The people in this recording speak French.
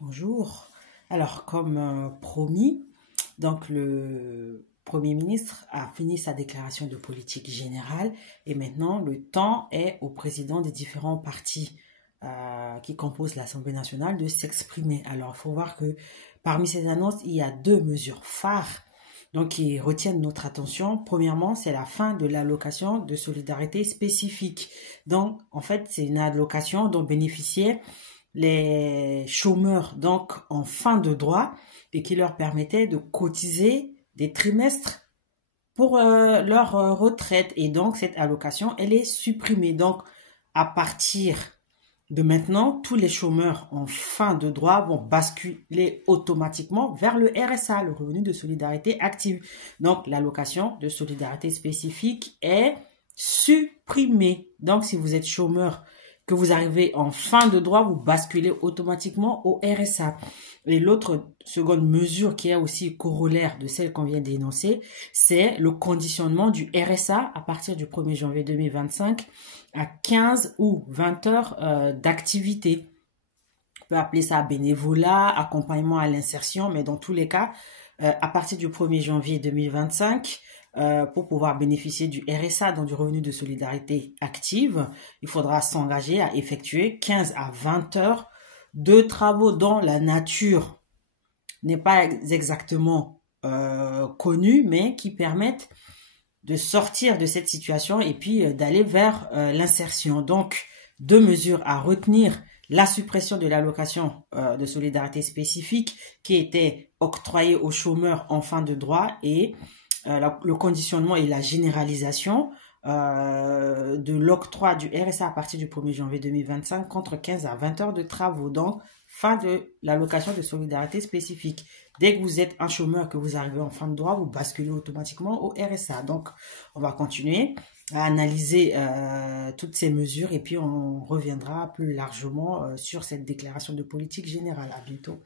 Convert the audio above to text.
Bonjour. Alors, comme promis, donc le Premier ministre a fini sa déclaration de politique générale et maintenant le temps est au président des différents partis qui composent l'Assemblée nationale de s'exprimer. Alors, il faut voir que parmi ces annonces, il y a deux mesures phares donc qui retiennent notre attention. Premièrement, c'est la fin de l'allocation de solidarité spécifique. Donc, en fait, c'est une allocation dont bénéficiaient les chômeurs donc en fin de droit et qui leur permettait de cotiser des trimestres pour leur retraite. Et donc, cette allocation, elle est supprimée. Donc, à partir de maintenant, tous les chômeurs en fin de droit vont basculer automatiquement vers le RSA, le revenu de solidarité active. Donc, l'allocation de solidarité spécifique est supprimée. Donc, si vous êtes chômeur, que vous arrivez en fin de droit, vous basculez automatiquement au RSA. Et l'autre seconde mesure qui est aussi corollaire de celle qu'on vient d'énoncer, c'est le conditionnement du RSA à partir du 1er janvier 2025 à 15 ou 20 heures d'activité. On peut appeler ça bénévolat, accompagnement à l'insertion, mais dans tous les cas, à partir du 1er janvier 2025, pour pouvoir bénéficier du RSA, donc du revenu de solidarité active, il faudra s'engager à effectuer 15 à 20 heures de travaux dont la nature n'est pas exactement connue, mais qui permettent de sortir de cette situation et puis d'aller vers l'insertion. Donc, deux mesures à retenir: la suppression de l'allocation de solidarité spécifique qui était octroyée aux chômeurs en fin de droit et le conditionnement et la généralisation de l'octroi du RSA à partir du 1er janvier 2025 contre 15 à 20 heures de travaux. Donc, fin de l'allocation de solidarité spécifique. Dès que vous êtes un chômeur, que vous arrivez en fin de droit, vous basculez automatiquement au RSA. Donc, on va continuer à analyser toutes ces mesures et puis on reviendra plus largement sur cette déclaration de politique générale. À bientôt.